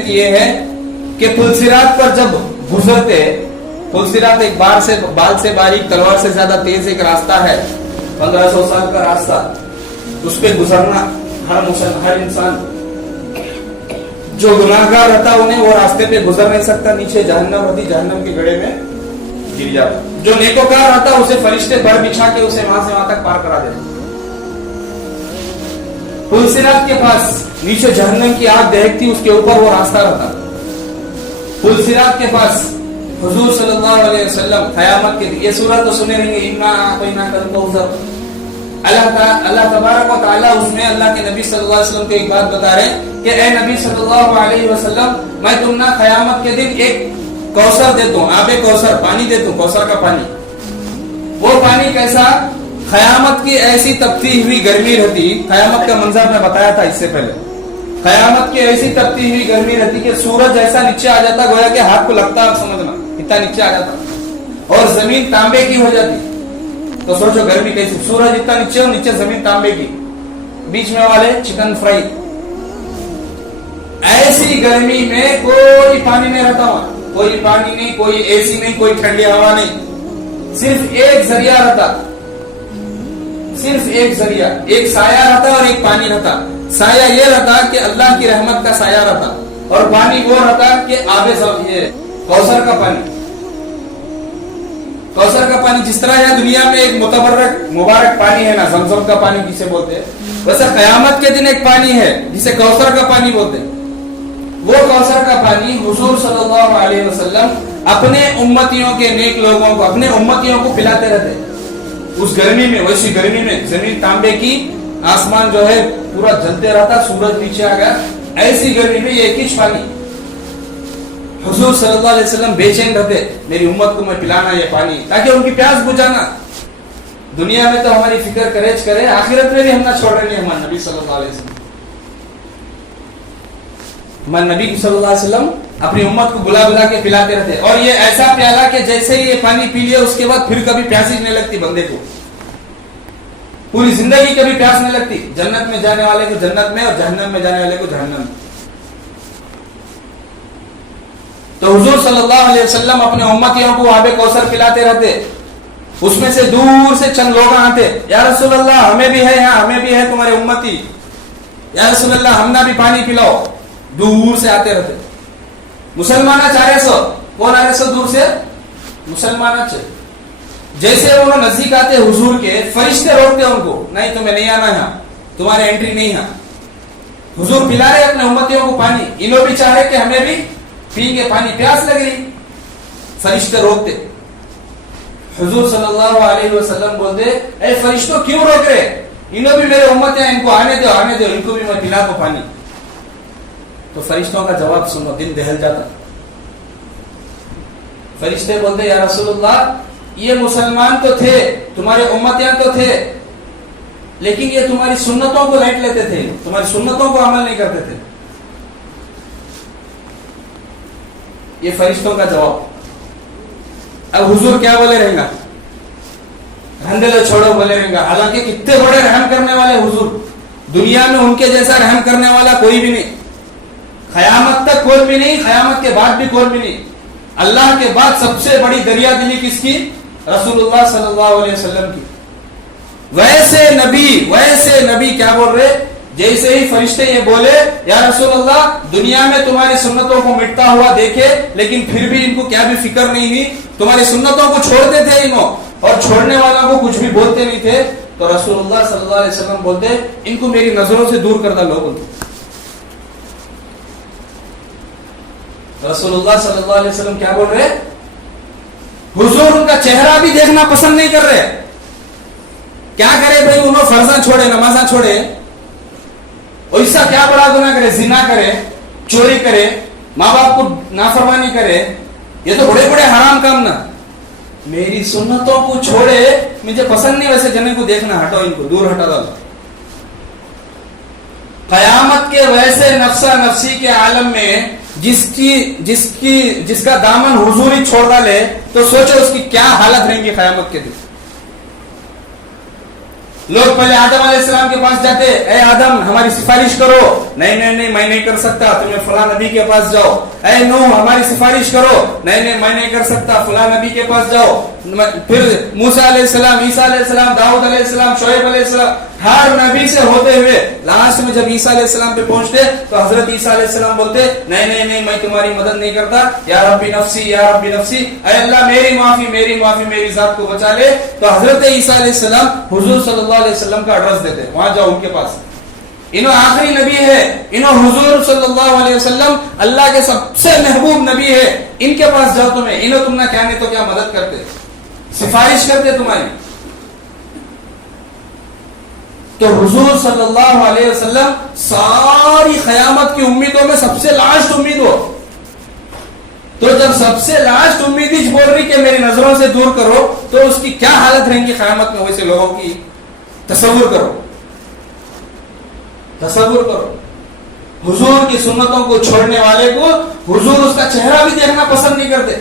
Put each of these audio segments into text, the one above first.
اہمیت یہ ہے کہ پلسرات پر جب گزرتے، پلسرات ایک بال سے باریک تلوار سے زیادہ تیز ایک راستہ ہے، 1500 سال کا راستہ، اس پہ گزرنا ہر انسان جو گناہگار رہتا انہیں وہ راستے پہ گزر نہیں سکتا، نیچے جہنم ہوتی، جہنم کے گڑھے میں گر جاتا۔ جو نیکوکار رہتا اسے فرشتے بڑ بچھا کے اسے وہاں سے وہاں تک پار کرا دیتے۔ پلسرات کے پاس نیچے جہنم کی آگ دہکتی، اس کے اوپر وہ راستہ رہتا۔ پلسرات کے پاس حضور صلی اللہ علیہ وسلم قیامت کے یہ سورہ تو سنے رہیں گے، اِنَّا أَعْطَيْنَاكَ الْكَوْثَرَ۔ اللہ تبارک و تعالیٰ اس میں اللہ کے نبی صلی اللہ علیہ وسلم کو ایک بات بتا رہے ہیں کہ اے نبی صلی اللہ علیہ وسلم، میں تم نہ قیامت کے دن ایک کوثر دیتا ہوں، آب کوثر، پانی دیتا ہوں، کوثر کا پانی۔ وہ پانی کیسا؟ قیامت کی ایسی تپتی ہوئی گرمی رہتی، قیامت کا منظر میں بتایا تھا اس سے پہلے، قیامت کی ایسی تپتی ہوئی گرمی رہتی کہ سورج ایسا نیچے آ جاتا، گویا کہ ہاتھ کو لگتا، آپ سمجھنا اتنا نیچے آ جاتا، اور زمین تانبے کی ہو جاتی۔ تو سوچو گرمی کیسی، سورج اتنا نیچے اور نیچے زمین تانبے کی، بیچ میں والے چکن فرائی۔ ایسی گرمی میں کوئی پانی نہیں رہتا ہوا، کوئی پانی نہیں، کوئی اے سی نہیں، کوئی ٹھنڈی ہوا نہیں، صرف ایک ذریعہ رہتا، صرف ایک ذریعہ، ایک سایہ رہتا اور ایک پانی رہتا۔ سایہ یہ رہتا کہ اللہ کی رحمت کا سایہ رہتا، اور پانی وہ رہتا کہ آب کوثر کا پانی۔ کوثر کا پانی جس طرح ہے دنیا میں ایک مبارک پانی ہے نا، زمزم کا پانی جسے بولتے ہیں، ویسے قیامت کے دن ایک پانی ہے جسے کوثر کا پانی بولتے ہیں۔ وہ کوثر کا پانی حضور صلی اللہ علیہ وسلم اپنے امتیوں کے نیک لوگوں کو، اپنے امتیوں کو پلاتے رہتے اس گرمی میں۔ ویسی گرمی میں زمین تانبے کی، آسمان جو ہے پورا جلتے رہتا، سورج نیچے آ گیا، ایسی گرمی میں یہ ایک ہی پانی۔ حضور صلی اللہ علیہ وسلم بے چین رہتے، میری امت کو میں پلانا یہ پانی، تاکہ ان کی پیاس بجھانا۔ دنیا میں تو ہماری فکر کرے، آخرت میں بھی ہم نہ چھوڑ رہے ہیں ہمارے نبی صلی اللہ علیہ وسلم۔ ہمارے نبی صلی اللہ علیہ وسلم اپنی امت کو بلا بلا کے پلاتے رہتے، اور یہ ایسا پیالہ کہ جیسے ہی یہ پانی پی لیا اس کے بعد پھر کبھی پیاس ہی نہیں لگتی بندے کو، پوری زندگی کبھی پیاس نہیں لگتی۔ جنت میں جانے والے کو جنت میں، اور جہنم میں جانے والے کو جہنم میں۔ تو حضور صلی اللہ علیہ وسلم اپنے امتیوں کو آب کوثر پلاتے رہتے، اس میں سے دور سے چند لوگ آتے، یا رسول اللہ ہمیں بھی ہے یہاں، ہمیں بھی ہے تمہارے امتی، یا رسول اللہ ہم نہ بھی پانی پلاؤ، دور سے آتے رہتے۔ مسلمانہ 400 کون آ رہے سو دور سے؟ مسلمانہ جیسے انہوں نزدیک آتے حضور کے، فرشتے روکتے ان کو، نہیں تمہیں نہیں آنا یہاں، تمہارے انٹری نہیں ہے۔ حضور پلا رہے اپنے امتیوں کو پانی، انہوں بھی چاہ رہے کہ ہمیں بھی پی کے پانی، پیاس لگ رہی، فرشتے روکتے۔ حضور صلی اللہ علیہ وسلم بولتے، اے فرشتوں کیوں روک رہے؟ انہوں بھی میرے امت ہیں، ان کو آنے دو، ان کو بھی میں پلا دو پانی۔ تو فرشتوں کا جواب سنو، دل دہل جاتا۔ فرشتے بولتے، یا رسول اللہ یہ مسلمان تو تھے، تمہارے امتیاں تو تھے، لیکن یہ تمہاری سنتوں کو لائٹ لیتے تھے، تمہاری سنتوں کو عمل نہیں کرتے تھے۔ یہ فرشتوں کا جواب۔ اب حضور کیا بولے رہیں گا؟ رہنے دو، چھوڑو بولے رہیں گا، حالانکہ کتنے بڑے رحم کرنے والے حضور، دنیا میں ان کے جیسا رحم کرنے والا کوئی بھی نہیں، قیامت تک کوئی بھی نہیں، قیامت کے بعد بھی کوئی بھی نہیں۔ اللہ کے بعد سب سے بڑی دریا دلی کس کی؟ رسول اللہ صلی اللہ علیہ وسلم کی۔ ویسے نبی کیا بول رہے؟ جیسے ہی فرشتے یہ بولے، یا رسول اللہ دنیا میں تمہاری سنتوں کو مٹتا ہوا دیکھے، لیکن پھر بھی ان کو کیا بھی فکر نہیں ہوئی، تمہاری سنتوں کو چھوڑتے تھے انہوں، اور چھوڑنے والوں کو کچھ بھی بولتے نہیں تھے، تو رسول اللہ صلی اللہ علیہ وسلم بولتے، ان کو میری نظروں سے دور کر دا لوگوں۔ رسول اللہ صلی اللہ علیہ وسلم کیا بول رہے؟ حضور ان کا چہرہ بھی دیکھنا پسند نہیں کر رہے۔ کیا کرے بھائی، انہوں فرضاں چھوڑے، نمازاں چھوڑے، ایسا کیا بڑا گناہ کرے، زنا کرے، چوری کرے، ماں باپ کو نافرمانی کرے، یہ تو بڑے بڑے حرام کام نا، میری سنتوں کو چھوڑے، مجھے پسند نہیں ویسے جنے کو دیکھنا، ہٹو ان کو، دور ہٹا دو۔ قیامت کے ویسے نفسا نفسی کے عالم میں جس کا دامن حضور ہی چھوڑ ڈالے، تو سوچو اس کی کیا حالت رہیں گی قیامت کے دن۔ लोग पहले आदम अलैहिस्सलाम के पास जाते, ए आदम हमारी सिफारिश करो, नहीं नहीं नहीं मैं नहीं कर सकता, तुम्हें फला नबी के पास जाओ। ए नूह हमारी सिफारिश करो, नहीं नहीं मैं नहीं कर सकता, फला नबी के पास जाओ। फिर मूसा अलैहिस्सलाम, ईसा अलैहिस्सलाम, दाऊद अलैहिस्सलाम, शोएब अलैहिस्सलाम, हर नबी से होते हुए लास्ट में जब ईसा अलैहिस्सलाम पे पहुंचते तो हजरत ईसा अलैहिस्सलाम बोलते, नहीं नहीं नहीं मैं तुम्हारी मदद नहीं करता, या रब्बी नफ्सी या रब्बी नफ्सी, ऐ अल्लाह मेरी माफी मेरी माफी, मेरी जात को बचा ले। तो हजरत ईसा अलैहिस्सलाम हुजूर सल्लल्लाहु अलैहि वसल्लम का एड्रेस देते, वहां जाओ उनके पास, इन्हों आखिरी नबी है, इन्हों हुजूर सल्लल्लाहु अलैहि वसल्लम अल्लाह के सबसे महबूब नबी है, इनके पास जाओ, तुम्हें इन्हों तुम ना क्या नहीं तो क्या मदद करते, सिफारिश करते तुम्हारी। तो हुजूर सल्लल्लाहु अलैहि वसल्लम सारी क़यामत की उम्मीदों में सबसे लास्ट उम्मीद हो। तो जब सबसे लास्ट उम्मीद ही बोल रही कि मेरी नजरों से दूर करो, तो उसकी क्या हालत रहेगी क़यामत में वैसे लोगों की, तसव्वुर करो, तसव्वुर करो। हुजूर की सुन्नतों को छोड़ने वाले को हुजूर उसका चेहरा भी देखना पसंद नहीं करते।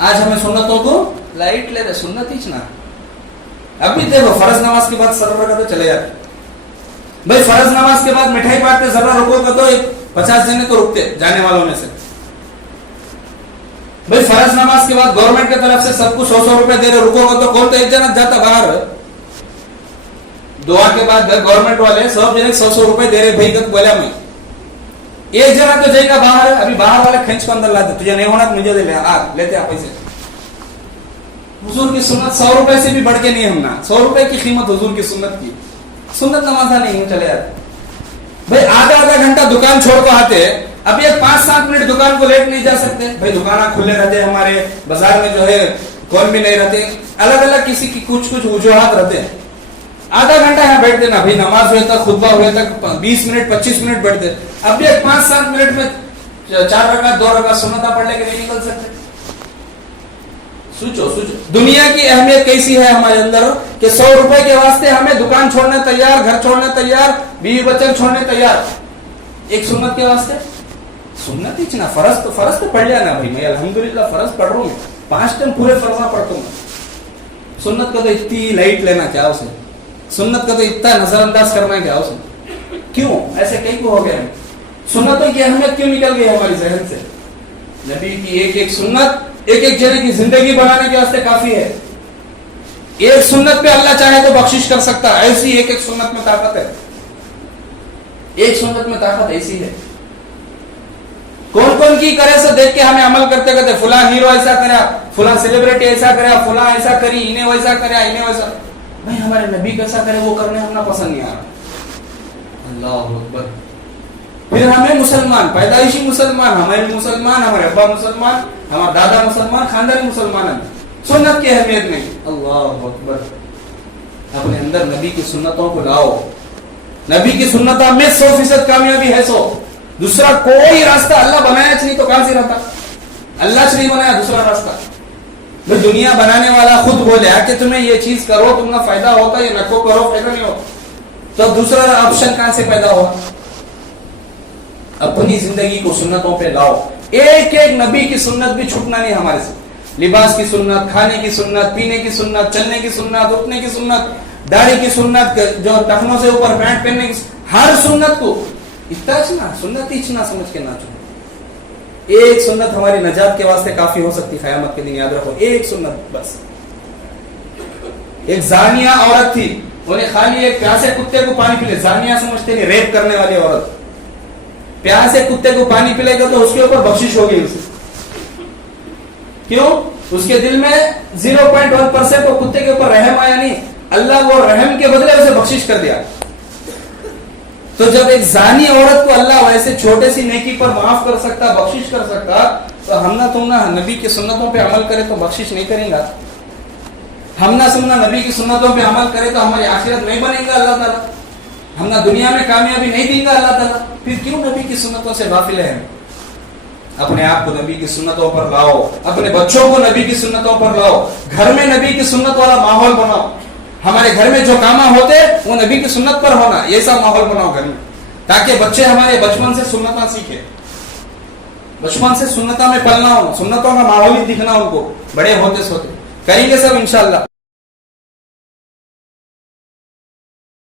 आज हमें सुन्नतों को लाइट ले रहे, सुन्नत ही ना। अभी देखो फर्ज नमाज के बाद सर्वर का तो चले जाते भाई, फर्ज नमाज के बाद मिठाई बांटते, जरा रुको का तो 50 जने तो रुकते जाने वालों में से। भाई फर्ज नमाज के बाद गवर्नमेंट की तरफ से सबको 100-100 रुपए दे रहे, रुको का तो कौन तो एक जना जाता बाहर। दुआ के बाद गवर्नमेंट वाले सब जने 100-100 रुपए दे रहे, भाई बोला मैं एक जना तो जाएगा बाहर, अभी बाहर वाले खींच को अंदर लाते, तुझे नहीं होना तो मुझे दे ले, लेते आप पैसे। हुजूर की सुन्नत 100 रुपए से भी बढ़ के नहीं हमना, 100 रुपए की कीमत हुजूर की सुन्नत की, सुन्नत नमाजा नहीं है, चले आते भाई। आधा घंटा दुकान छोड़ को आते, अब ये 5-7 मिनट दुकान को लेट नहीं जा सकते भाई, दुकान खुले रहते हमारे बाजार में, जो है कौन भी नहीं रहते, अलग अलग किसी की कुछ वजूहात रहते हैं। आधा घंटा यहाँ बैठते ना भाई, नमाज हुए तक, खुतबा हुए तक 20 मिनट 25 मिनट बैठते, अब भी 5-7 मिनट में 4 रकात 2 रकात सुन्नता पढ़ लेके नहीं निकल सकते। सोचो दुनिया की अहमियत कैसी है हमारे अंदर कि 100 रुपए के वास्ते हमें दुकान छोड़ने तैयार, घर छोड़ने तैयार, बीवी बच्चे छोड़ने तैयार, एक सुन्नत के वास्ते। सुन्नत ही ना, फर्ज तो पढ़ लिया ना भाई, मैं अल्हम्दुलिल्लाह फर्ज पढ़ रहा हूँ, 5 टाइम पूरे फर्जा पढ़ता हूँ। सुन्नत का तो इतनी लाइट लेना क्या उसे, सुन्नत का तो इतना नजरअंदाज करना क्या उसे, क्यों ऐसे कई को हो गया? सुन्नतों की अहमियत क्यों निकल गई हमारी जहन से? नबी की एक एक सुन्नत एक एक जने की जिंदगी बनाने के वास्ते काफी है। एक सुन्नत पे अल्लाह चाहे तो बख्शिश कर सकता है, ऐसी एक एक सुन्नत में ताकत है, एक सुन्नत में ताकत ऐसी है। कौन कौन की करे से देख के हमें अमल करते करते, फुला हीरो ऐसा करा, फुला सेलिब्रिटी ऐसा करा, फुला ऐसा करी, इन्हें वैसा करा, इन्हें वैसा, भाई हमारे नबी कैसा करे वो करने हमना पसंद नहीं आ रहा। अल्लाह अकबर। फिर हमें मुसलमान, पैदाइशी मुसलमान, हमारे मुसलमान, हमारे अब्बा मुसलमान, हमारा दादा मुसलमान, खानदानी मुसलमान है, सुन्नत की अहमियत नहीं। अल्लाह अकबर। अपने अंदर नबी की सुन्नतों को लाओ, नबी की सुन्नता में 100% कामयाबी है। दूसरा कोई रास्ता अल्लाह बनाया नहीं तो कहां से रहता, अल्लाह से नहीं बनाया दूसरा रास्ता। तो दुनिया बनाने वाला खुद बोले कि तुम्हें ये चीज करो, तुम्हारा फायदा होता है, ये नको करो फायदा नहीं होता, तो दूसरा ऑप्शन कहां से पैदा हुआ? अपनी जिंदगी को सुन्नतों पे लाओ, एक एक नबी की सुन्नत भी छूटना नहीं हमारे से। लिबास की सुन्नत, खाने की सुन्नत, पीने की सुन्नत, चलने की सुन्नत, उठने की सुन्नत, दाढ़ी की सुन्नत, जो टखनों से ऊपर पैंट पहनने की, हर सुन्नत को इतना सुन्नत ही समझ के ना चुनो। एक सुन्नत हमारी नजात के वास्ते काफी हो सकती, क़यामत के दिन याद रखो, एक सुन्नत बस। एक जानिया औरत थी, उन्हें खाली एक प्यासे कुत्ते को पानी पिले, जानिया समझते नहीं, रेप करने वाली औरत, प्यासे कुत्ते को पानी पिलेगा तो उसके ऊपर बख्शिश होगी उसे। क्यों? उसके दिल में 0.1% वो कुत्ते के ऊपर रहम आया नहीं, अल्लाह वो रहम के बदले उसे बख्शिश कर दिया। तो जब एक जानी औरत को अल्लाह वैसे छोटे सी नेकी पर माफ कर सकता, बख्शिश कर सकता, तो हमना तुमना नबी की सुन्नतों पे अमल करे तो बख्शिश नहीं करेगा। हमना सुनना नबी की सुन्नतों पे अमल करे तो हमारी आखिरत नहीं बनेगा अल्लाह ताला, हमना दुनिया में कामयाबी नहीं देगा अल्लाह ताला। फिर क्यों नबी की सुन्नतों से गाफिल है? अपने आप को नबी की सुन्नतों पर लाओ, अपने बच्चों को नबी की सुन्नतों पर लाओ, घर में नबी की सुन्नत वाला माहौल बनाओ। हमारे घर में जो कामा होते वो नबी की सुन्नत पर होना, ऐसा माहौल बनाओ घर में, ताकि बच्चे हमारे बचपन से सुन्नता सीखे, बचपन से सुन्नता में पलना हो, सुन्नतों का माहौल ही दिखना उनको, बड़े होते सोते करेंगे सब इंशाअल्लाह।